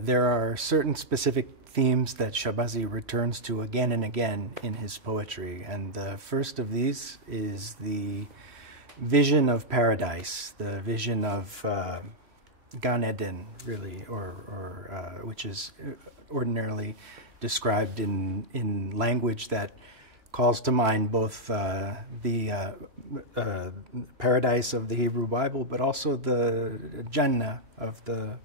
there are certain specific themes that שבזי returns to again and again in his poetry. And the first of these is the vision of paradise, the vision of Gan Eden, really, or which is ordinarily described in language that calls to mind both the paradise of the Hebrew Bible, but also the Jannah of the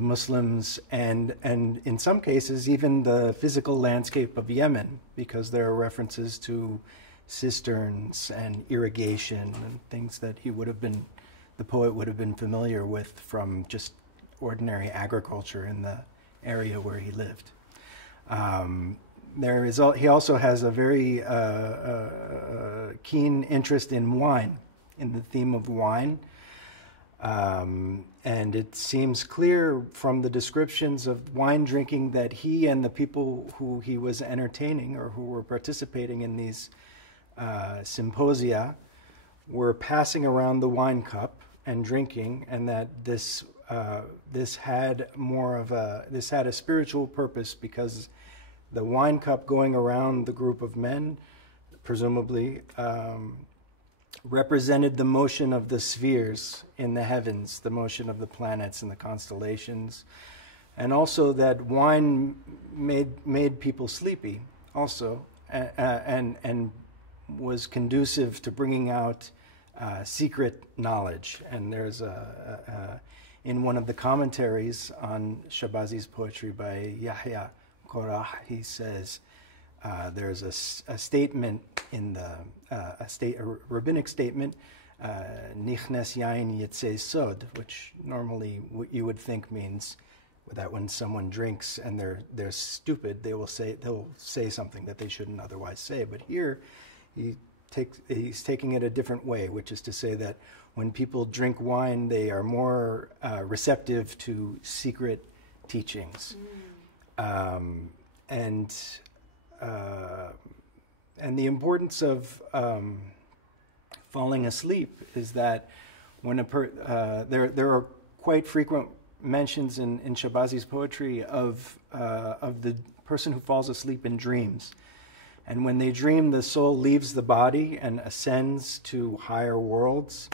Muslims, and in some cases even the physical landscape of Yemen, because there are references to cisterns and irrigation and things that the poet would have been familiar with from just ordinary agriculture in the area where he lived. He also has a very keen interest in wine, in the theme of wine. And it seems clear from the descriptions of wine drinking that he and the people who he was entertaining or who were participating in these symposia were passing around the wine cup and drinking, and that this had a spiritual purpose, because the wine cup going around the group of men, presumably, represented the motion of the spheres in the heavens, the motion of the planets and the constellations, and also that wine made people sleepy also, and was conducive to bringing out secret knowledge. And there's in one of the commentaries on Shabazi's poetry by Yahya Korah, he says, there's a statement in a rabbinic statement, Nichnes yain yitzei sod, which normally you would think means that when someone drinks and they're stupid, they'll say something that they shouldn't otherwise say. But here, he's taking it a different way, which is to say that when people drink wine, they are more receptive to secret teachings. And the importance of falling asleep is that when there are quite frequent mentions in Shabazi's poetry of the person who falls asleep in dreams. And when they dream, the soul leaves the body and ascends to higher worlds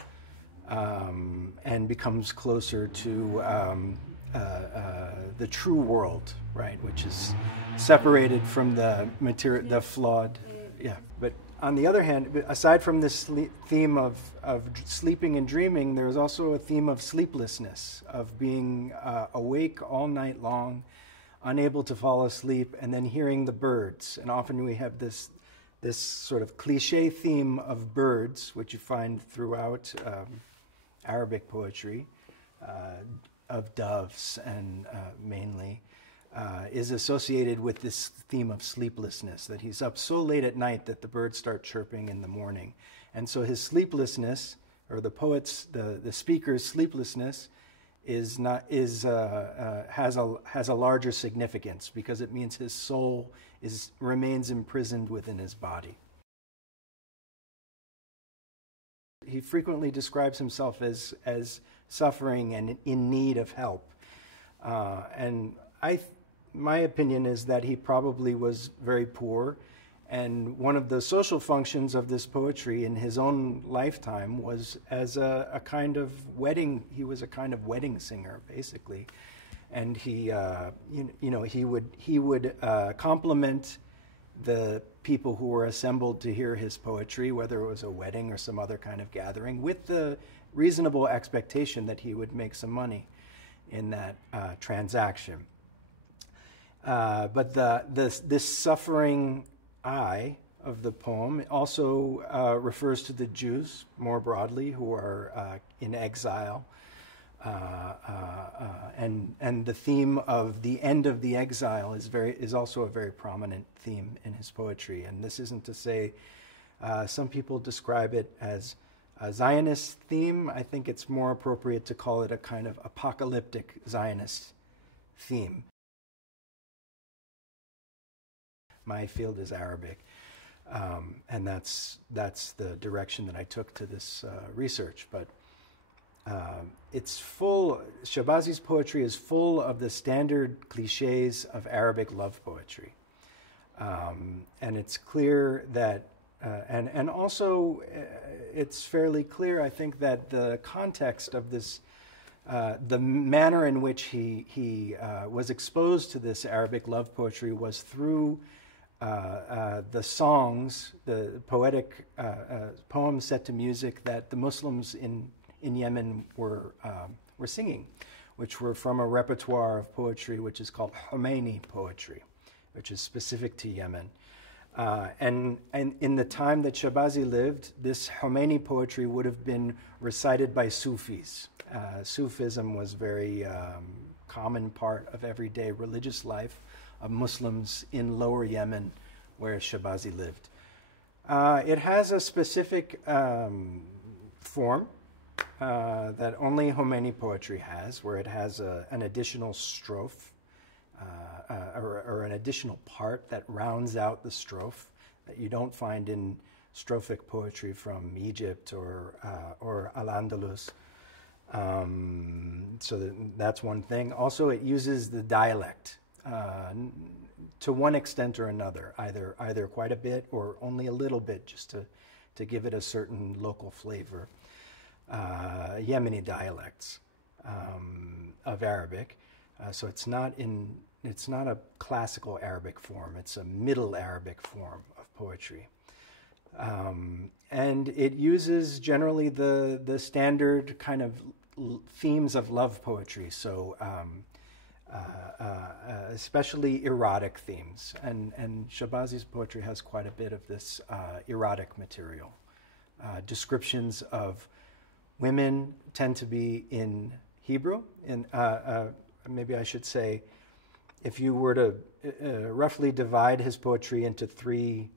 and becomes closer to the true world, right, which is separated from the material, the flawed. Yeah. But on the other hand, aside from this theme of sleeping and dreaming, there's also a theme of sleeplessness, of being awake all night long, unable to fall asleep, and then hearing the birds. And often we have this sort of cliche theme of birds, which you find throughout Arabic poetry, of doves and mainly, is associated with this theme of sleeplessness, that he's up so late at night that the birds start chirping in the morning. And so his sleeplessness, or the poet's, the speaker's sleeplessness, has a larger significance, because it means his soul remains imprisoned within his body. He frequently describes himself as suffering and in need of help. And my opinion is that he probably was very poor, and one of the social functions of this poetry in his own lifetime was as a kind of wedding. He was a kind of wedding singer, basically, and he would compliment the people who were assembled to hear his poetry, whether it was a wedding or some other kind of gathering, with the reasonable expectation that he would make some money in that transaction. But this suffering eye of the poem also refers to the Jews more broadly, who are in exile, and the theme of the end of the exile is also a very prominent theme in his poetry. And this isn't to say some people describe it as a Zionist theme. I think it's more appropriate to call it a kind of apocalyptic Zionist theme. My field is Arabic, and that's the direction that I took to this research. But it's full, Shabazi's poetry is full of the standard cliches of Arabic love poetry. And it's clear that, and also it's fairly clear, I think, that the context of this, the manner in which he was exposed to this Arabic love poetry was through the songs, the poetic poems set to music that the Muslims in Yemen were singing, which were from a repertoire of poetry which is called Khomeini poetry, which is specific to Yemen. And in the time that Shabazi lived, this Khomeini poetry would have been recited by Sufis. Sufism was a very common part of everyday religious life of Muslims in lower Yemen where Shabazi lived. It has a specific form that only Khomeini poetry has, where it has an additional strophe or an additional part that rounds out the strophe that you don't find in strophic poetry from Egypt or Al-Andalus. So that's one thing. Also, it uses the dialect to one extent or another, either quite a bit or only a little bit, just to give it a certain local flavor. Yemeni dialects of Arabic, so it's not a classical Arabic form. It's a Middle Arabic form of poetry, and it uses generally the standard kind of themes of love poetry. So especially erotic themes, and Shabazi's poetry has quite a bit of this erotic material. Descriptions of women tend to be in Hebrew. Maybe I should say, if you were to roughly divide his poetry into three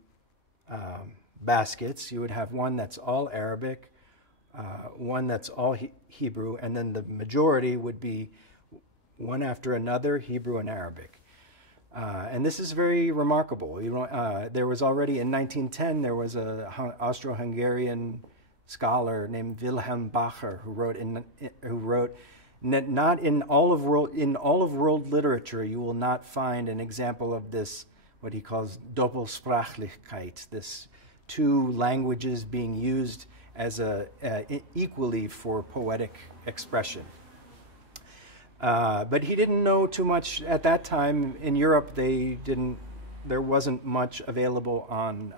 baskets, you would have one that's all Arabic, one that's all Hebrew, and then the majority would be one after another, Hebrew and Arabic. And this is very remarkable. There was already in 1910, there was an Austro-Hungarian scholar named Wilhelm Bacher who wrote not in all of world literature you will not find an example of this, what he calls Doppelsprachlichkeit, this two languages being used as equally for poetic expression. But he didn't know too much at that time. In Europe, there wasn't much available on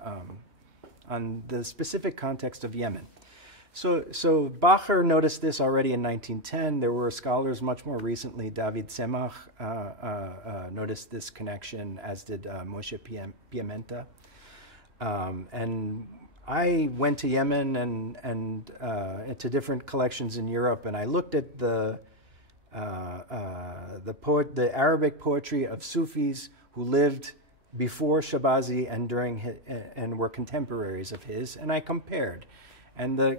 the specific context of Yemen. So Bacher noticed this already in 1910. There were scholars much more recently. David Semach noticed this connection, as did Moshe Piamenta. And I went to Yemen and to different collections in Europe, and I looked at the Arabic poetry of Sufis who lived before Shabazi and were contemporaries of his, and I compared. And to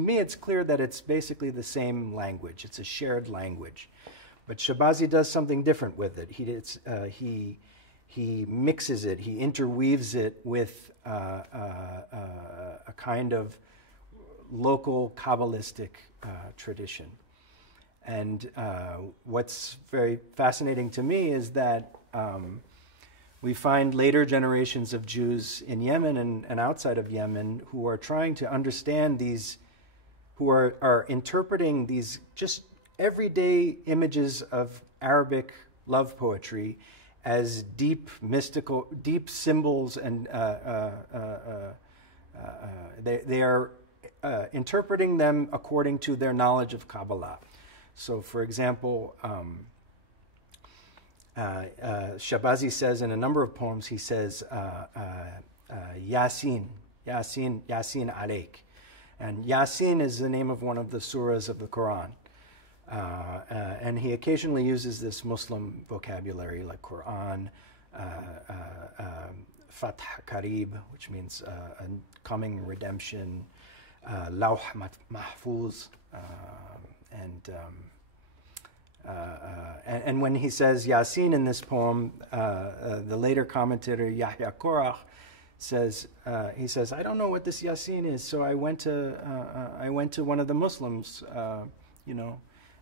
me, it's clear that it's basically the same language. It's a shared language, but Shabazi does something different with it. He mixes it. He interweaves it with a kind of local Kabbalistic tradition. And what's very fascinating to me is that we find later generations of Jews in Yemen and outside of Yemen who are trying to understand these, who are interpreting these just everyday images of Arabic love poetry as deep mystical, deep symbols, and they are interpreting them according to their knowledge of Kabbalah. So, for example, Shabazi says in a number of poems, he says, Yasin Aleik. And Yasin is the name of one of the surahs of the Quran. And he occasionally uses this Muslim vocabulary like Quran, Fath Karib, which means a coming redemption, Lawh Mahfuz, and when he says Yasin in this poem, the later commentator Yahya Korach he says, I don't know what this Yasin is, so I went to one of the Muslims,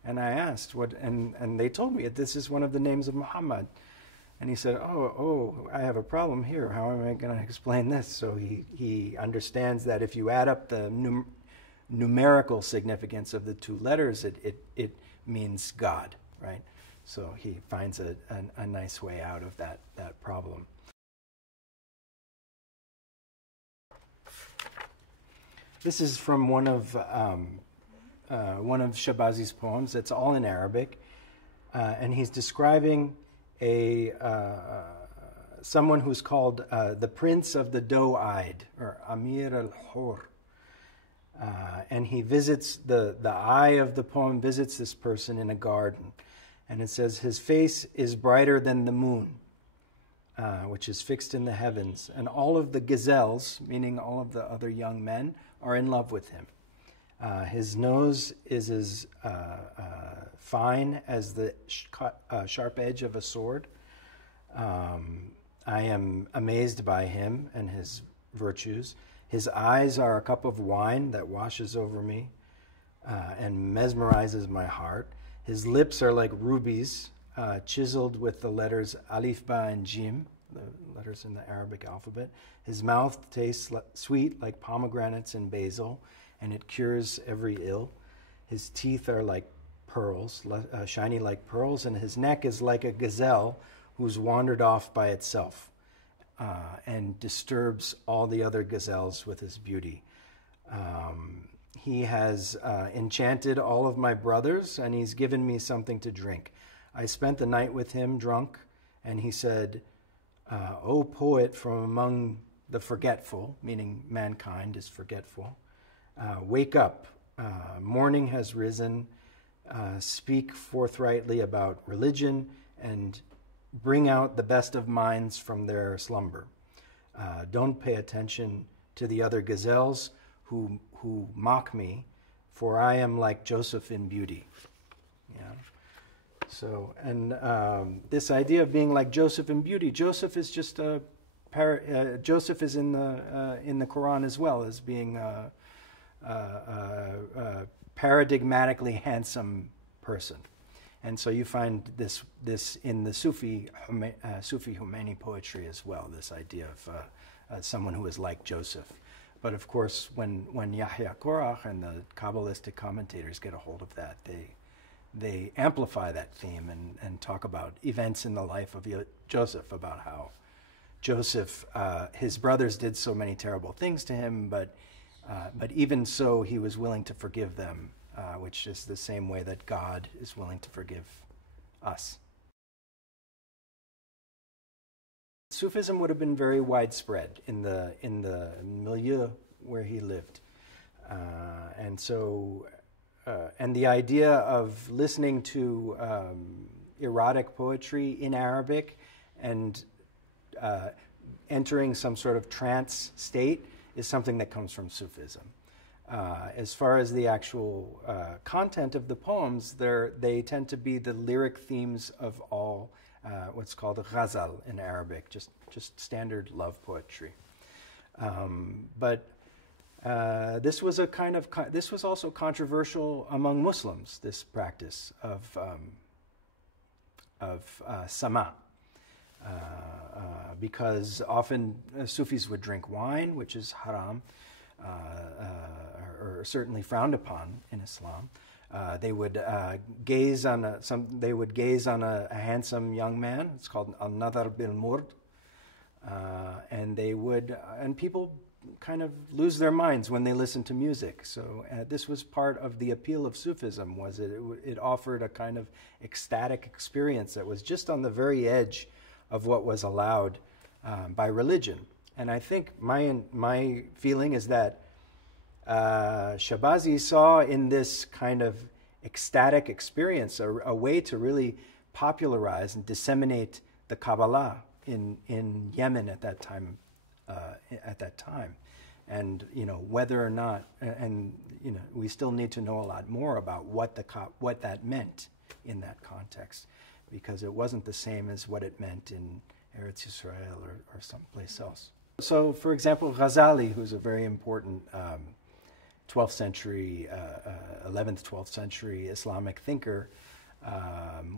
and I asked and they told me this is one of the names of Muhammad. And he said, oh, I have a problem here. How am I going to explain this? So he understands that if you add up the numerical significance of the two letters, it means God, right? So he finds a nice way out of that problem. This is from one of Shebazi's poems. It's all in Arabic, and he's describing someone who's called the Prince of the Doe-Eyed, or Amir al-Hur. And he visits, the eye of the poem visits this person in a garden. And it says, his face is brighter than the moon, which is fixed in the heavens. And all of the gazelles, meaning all of the other young men, are in love with him. His nose is as fine as the sharp edge of a sword. I am amazed by him and his virtues. His eyes are a cup of wine that washes over me and mesmerizes my heart. His lips are like rubies, chiseled with the letters alif, ba, and jim, the letters in the Arabic alphabet. His mouth tastes sweet like pomegranates and basil, and it cures every ill. His teeth are like pearls, shiny like pearls, and his neck is like a gazelle who's wandered off by itself and disturbs all the other gazelles with his beauty. He has enchanted all of my brothers, and he's given me something to drink. I spent the night with him drunk, and he said, O poet from among the forgetful, meaning mankind is forgetful, wake up, morning has risen, speak forthrightly about religion, and bring out the best of minds from their slumber. Don't pay attention to the other gazelles who mock me, for I am like Joseph in beauty. Yeah. So, and this idea of being like Joseph in beauty, Joseph is just Joseph is in the Quran as well as being paradigmatically handsome person. And so you find this in the Sufi Khomeini poetry as well, this idea of someone who is like Joseph. But of course, when Yahya Korach and the Kabbalistic commentators get a hold of that, they amplify that theme and talk about events in the life of Joseph, about how Joseph, his brothers did so many terrible things to him, but even so, he was willing to forgive them, which is the same way that God is willing to forgive us. Sufism would have been very widespread in the milieu where he lived, and so and the idea of listening to erotic poetry in Arabic and entering some sort of trance state is something that comes from Sufism. As far as the actual content of the poems, they tend to be the lyric themes of all what's called a ghazal in Arabic, just standard love poetry. But this was this was also controversial among Muslims, this practice of sama. Because often Sufis would drink wine, which is haram, or certainly frowned upon in Islam. They would gaze on a handsome young man. It's called al-nadar bil-murd, and people kind of lose their minds when they listen to music. So this was part of the appeal of Sufism. It offered a kind of ecstatic experience that was just on the very edge of what was allowed by religion. And I think my feeling is that Shebazi saw in this kind of ecstatic experience a way to really popularize and disseminate the Kabbalah in Yemen at that time. And whether or not, and we still need to know a lot more about what that meant in that context, because it wasn't the same as what it meant in Eretz Yisrael or someplace else. So, for example, Ghazali, who's a very important 12th century, 11th, 12th century Islamic thinker,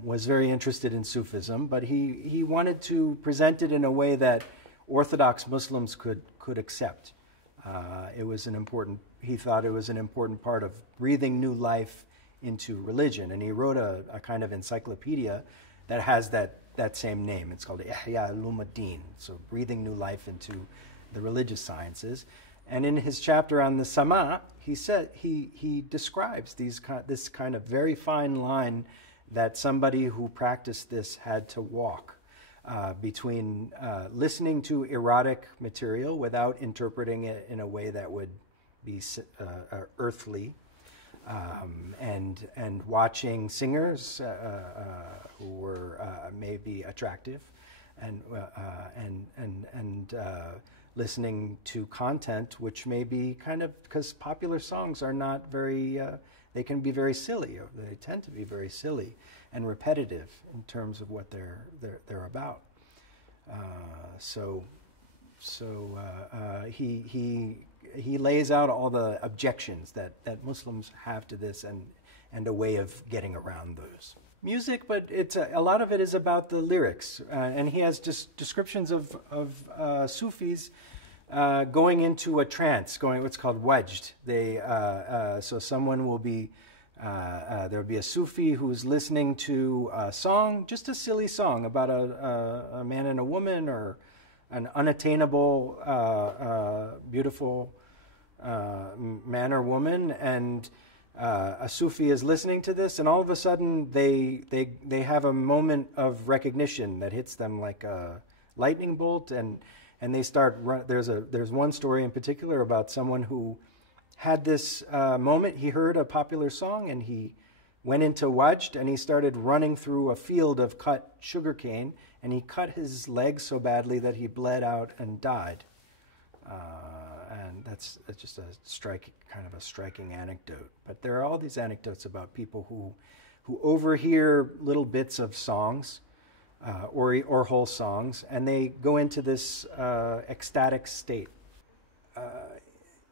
was very interested in Sufism, but he wanted to present it in a way that Orthodox Muslims could accept. It was an important, he thought it was an important part of breathing new life into religion, and he wrote a kind of encyclopedia that has that same name. It's called Ihya Ulumuddin, so breathing new life into the religious sciences. And in his chapter on the Sama, he said he describes this kind of very fine line that somebody who practiced this had to walk between listening to erotic material without interpreting it in a way that would be earthly, and watching singers who were maybe attractive, and listening to content which may be kind of, because popular songs are not very, they can be very silly, or they tend to be very silly and repetitive in terms of what they're about. He lays out all the objections that Muslims have to this, and a way of getting around those. Music, but it's a lot of it is about the lyrics, and he has just descriptions of Sufis going into a trance, what's called wajd. So someone will be there'll be a Sufi who's listening to a song, just a silly song about a man and a woman, or an unattainable, beautiful man or woman, and a Sufi is listening to this, and all of a sudden they have a moment of recognition that hits them like a lightning bolt, and they start. There's one story in particular about someone who had this moment. He heard a popular song, and he went into wajd, and he started running through a field of cut sugarcane, and he cut his leg so badly that he bled out and died. And that's just a striking anecdote. But there are all these anecdotes about people who overhear little bits of songs, or whole songs, and they go into this ecstatic state.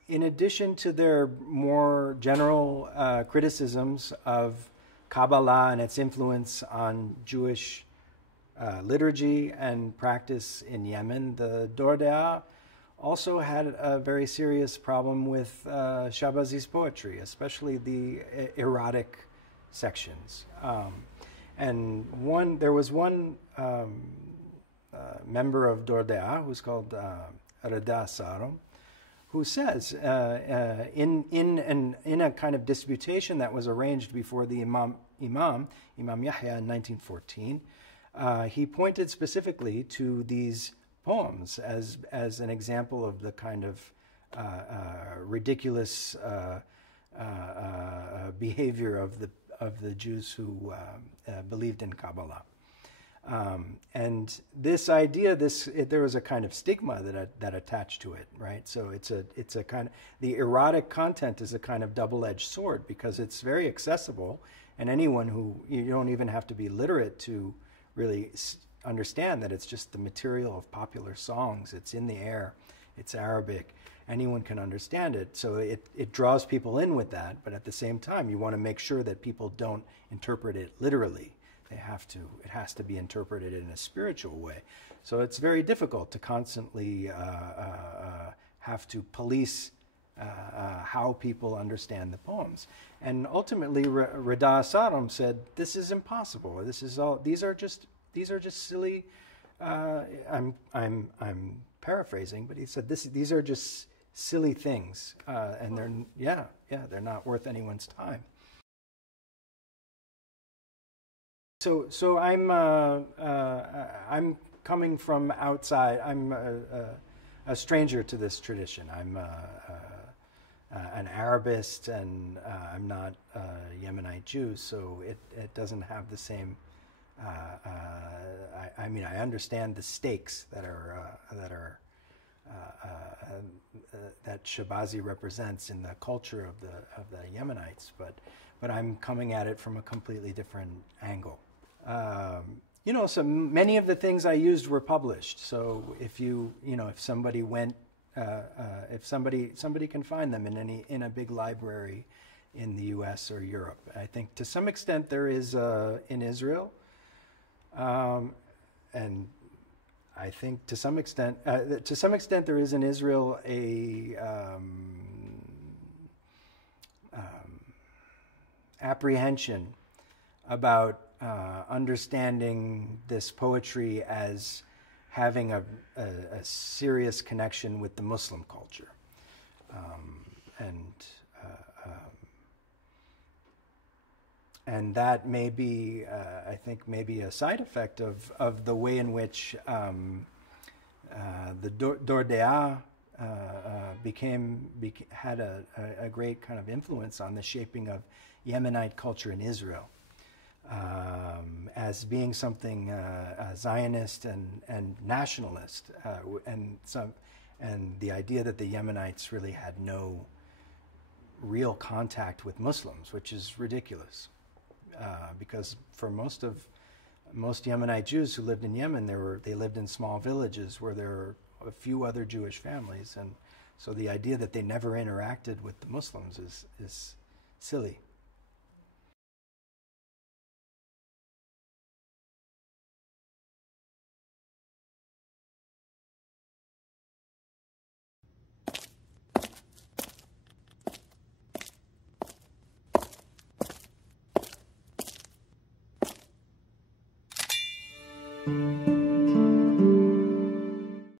In addition to their more general criticisms of Kabbalah and its influence on Jewish liturgy and practice in Yemen, the Dorda also had a very serious problem with Shabazi's poetry, especially the erotic sections. And there was one member of Dorda who's called Rida Sarum, who says in a kind of disputation that was arranged before the Imam Yahya in 1914, he pointed specifically to these poems as an example of the kind of ridiculous behavior of the Jews who believed in Kabbalah. And this idea, there was a kind of stigma that attached to it, right? So it's a kind of, the erotic content is a kind of double-edged sword, because it's very accessible, and anyone you don't even have to be literate to really understand that it's just the material of popular songs. It's in the air, it's Arabic, anyone can understand it. So it draws people in with that, but at the same time, you want to make sure that people don't interpret it literally. It has to be interpreted in a spiritual way. So it's very difficult to constantly have to police how people understand the poems. And ultimately, Rida Sarum said, "This is impossible. These are just silly." I'm paraphrasing, but he said these are just silly things, and they're not worth anyone's time. So I'm coming from outside. I'm a stranger to this tradition. I'm an Arabist, and I'm not a Yemenite Jew, so it doesn't have the same. I mean, I understand the stakes that Shabazi represents in the culture of the Yemenites, but I'm coming at it from a completely different angle. You know, so many of the things I used were published. So if if somebody went, if somebody can find them in a big library in the U.S. or Europe. I think to some extent there is in Israel, and I think to some extent there is in Israel a apprehension about understanding this poetry as having a serious connection with the Muslim culture, and that may be, I think, maybe a side effect of the way in which the Dor De'ah had a great kind of influence on the shaping of Yemenite culture in Israel, as being something Zionist and nationalist, and the idea that the Yemenites really had no real contact with Muslims, which is ridiculous, because for most Yemenite Jews who lived in Yemen, they lived in small villages where there were a few other Jewish families, and so the idea that they never interacted with the Muslims is silly.